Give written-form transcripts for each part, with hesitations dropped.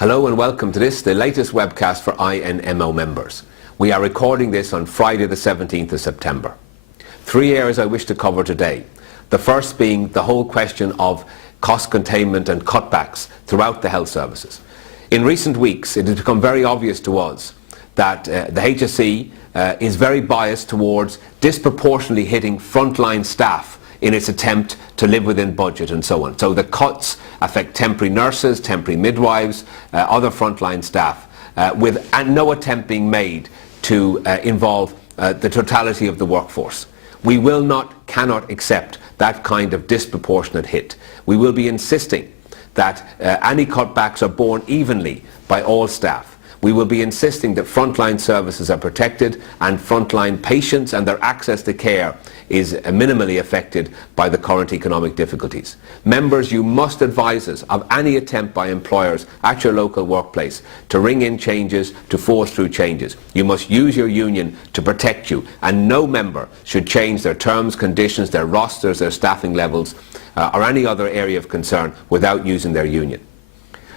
Hello and welcome to this, the latest webcast for INMO members. We are recording this on Friday the 17th of September. Three areas I wish to cover today. The first being the whole question of cost containment and cutbacks throughout the health services. In recent weeks it has become very obvious to us that the HSE is very biased towards disproportionately hitting frontline staff in its attempt to live within budget and so on. So the cuts affect temporary nurses, temporary midwives, other frontline staff, with no attempt being made to involve the totality of the workforce. We will not, cannot accept that kind of disproportionate hit. We will be insisting that any cutbacks are borne evenly by all staff. We will be insisting that frontline services are protected and frontline patients and their access to care is minimally affected by the current economic difficulties. Members, you must advise us of any attempt by employers at your local workplace to ring in changes, to force through changes. You must use your union to protect you, and no member should change their terms, conditions, their rosters, their staffing levels or any other area of concern without using their union.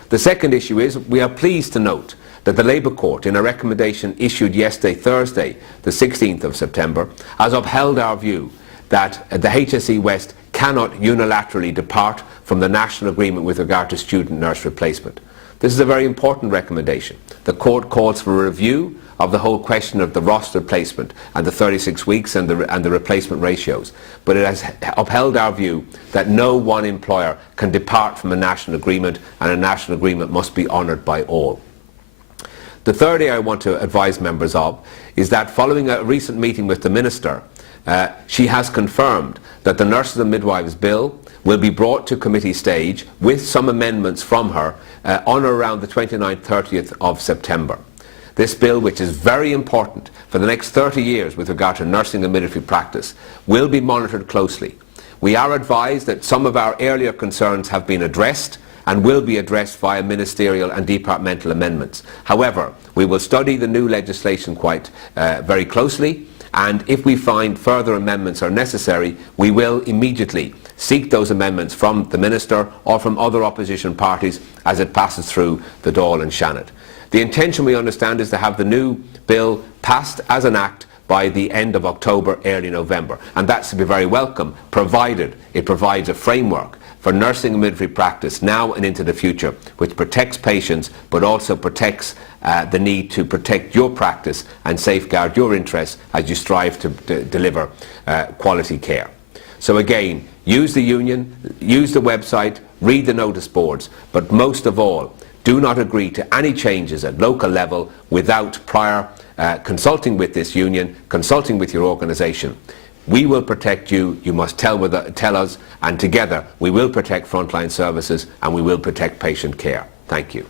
The second issue is we are pleased to note that the Labour Court, in a recommendation issued yesterday, Thursday, the 16th of September, has upheld our view that the HSE West cannot unilaterally depart from the national agreement with regard to student nurse replacement. This is a very important recommendation. The Court calls for a review of the whole question of the roster placement and the 36 weeks and the replacement ratios. But it has upheld our view that no one employer can depart from a national agreement, and a national agreement must be honoured by all. The third area I want to advise members of is that following a recent meeting with the Minister, she has confirmed that the Nurses and Midwives Bill will be brought to committee stage with some amendments from her on or around the 29th, 30th of September. This bill, which is very important for the next 30 years with regard to nursing and midwifery practice, will be monitored closely. We are advised that some of our earlier concerns have been addressed and will be addressed via ministerial and departmental amendments. However, we will study the new legislation quite very closely, and if we find further amendments are necessary, we will immediately seek those amendments from the Minister or from other opposition parties as it passes through the Dáil and Seanad. The intention, we understand, is to have the new bill passed as an act by the end of October, early November, and that's to be very welcome, provided it provides a framework for nursing and midwifery practice now and into the future, which protects patients but also protects the need to protect your practice and safeguard your interests as you strive to deliver quality care. So again, use the union, use the website, read the notice boards, but most of all, do not agree to any changes at local level without prior consulting with this union, consulting with your organisation. We will protect you, you must tell us, and together we will protect frontline services and we will protect patient care. Thank you.